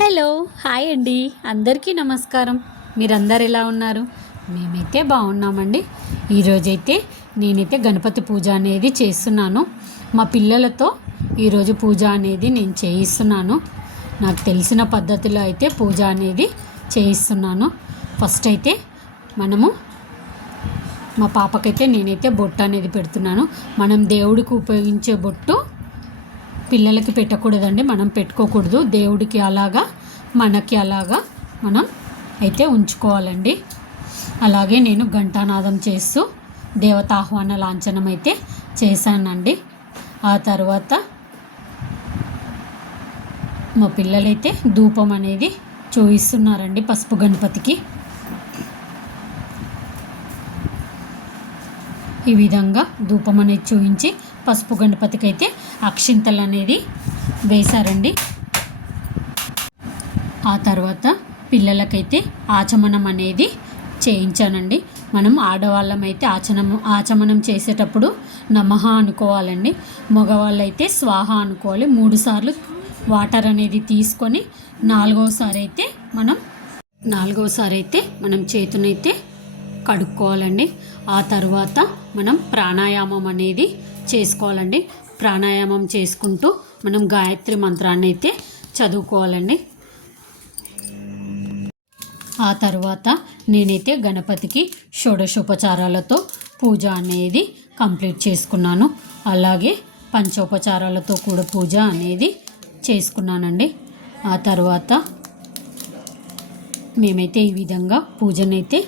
Hello hi అండి, అందరికీ నమస్కారం. మీరందరు ఎలా ఉన్నారు? మేమైతే బాగున్నామండి. ఈరోజైతే నేనైతే గణపతి పూజ అనేది చేస్తున్నాను. మా పిల్లలతో ఈరోజు పూజ అనేది నేను చేయిస్తున్నాను. నాకు తెలిసిన పద్ధతిలో అయితే పూజ అనేది చేయిస్తున్నాను. ఫస్ట్ అయితే మా పాపకైతే నేనైతే బొట్టు అనేది పెడుతున్నాను. మనం దేవుడికి ఉపయోగించే బొట్టు పిల్లలకి పెట్టకూడదండి, మనం పెట్టుకోకూడదు. దేవుడికి అలాగా మనకి అలాగా మనం అయితే ఉంచుకోవాలండి. అలాగే నేను ఘంటానాదం చేస్తూ దేవతాహ్వాన లాంఛనం అయితే చేశానండి. ఆ తర్వాత మా పిల్లలైతే ధూపం అనేది చూపిస్తున్నారండి పసుపు గణపతికి. ఈ విధంగా ధూపం అనేది చూపించి పసుపు గణపతికి అయితే అక్షింతలు అనేది వేశారండి. ఆ తర్వాత పిల్లలకైతే ఆచమనం అనేది చేయించానండి. మనం ఆడవాళ్ళం అయితే ఆచమనం చేసేటప్పుడు నమః అనుకోవాలండి. మగవాళ్ళైతే స్వాహ అనుకోవాలి. 3 సార్లు వాటర్ అనేది తీసుకొని నాలుగోసారి అయితే మనం చేతునైతే కడుక్కోవాలండి. ఆ తర్వాత మనం ప్రాణాయామం అనేది చేసుకోవాలండి. ప్రాణాయామం చేసుకుంటూ మనం గాయత్రి మంత్రాన్ని అయితే చదువుకోవాలండి. ఆ తర్వాత నేనైతే గణపతికి షోడశోపచారాలతో పూజ అనేది కంప్లీట్ చేసుకున్నాను. అలాగే పంచోపచారాలతో కూడా పూజ అనేది చేసుకున్నానండి. ఆ తర్వాత మేమైతే ఈ విధంగా పూజనైతే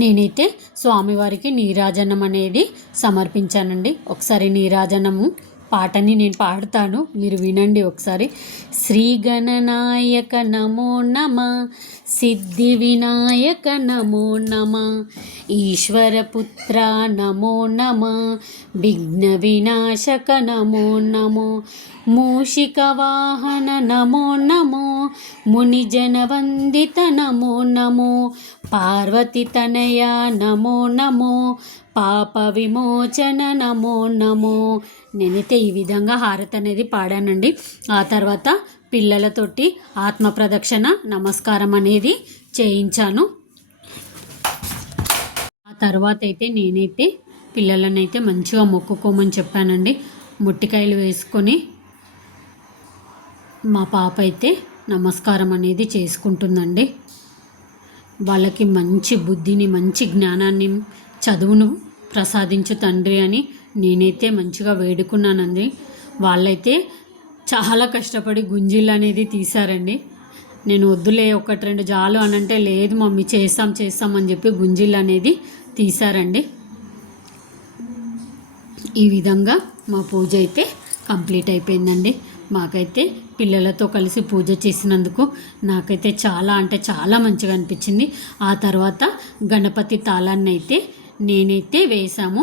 నేనైతే స్వామివారికి నీరాజనం అనేది సమర్పించానండి. ఒకసారి నీరాజనము పాటని నేను పాడతాను, మీరు వినండి ఒకసారి. శ్రీ గణనాయక నమో నమ, సిద్ధి వినాయక నమో నమ, ఈశ్వరపుత్ర నమో నమ, విఘ్న వినాశక నమో నమో, మూషిక వాహన నమో నమో, మునిజన వందిత నమో నమో, పార్వతి తనయ నమో నమో, పాప విమోచన నమో నమో. నేనైతే ఈ విధంగా హారతి అనేది పాడానండి. ఆ తర్వాత పిల్లలతోటి ఆత్మ ప్రదక్షిణ నమస్కారం అనేది చేయించాను. ఆ తర్వాత అయితే నేనైతే పిల్లలనైతే మంచిగా మొక్కుకోమని చెప్పానండి. మొట్టికాయలు వేసుకొని మా పాప అయితే నమస్కారం అనేది చేసుకుంటుందండి. వాళ్ళకి మంచి బుద్ధిని, మంచి జ్ఞానాన్ని, చదువును ప్రసాదించు తండ్రి అని నేనైతే మంచిగా వేడుకున్నానండి. వాళ్ళైతే చాలా కష్టపడి గుంజీలు అనేది తీశారండి. నేను వద్దులే 1-2 జాలు అనంటే, లేదు మమ్మీ చేస్తాం అని చెప్పి గుంజీలు అనేది తీశారండి. ఈ విధంగా మా పూజ అయితే కంప్లీట్ అయిపోయిందండి. మాకైతే పిల్లలతో కలిసి పూజ చేసినందుకు నాకైతే చాలా అంటే చాలా మంచిగా అనిపించింది. ఆ తర్వాత గణపతి తాళాన్ని అయితే నేనైతే వేశాము.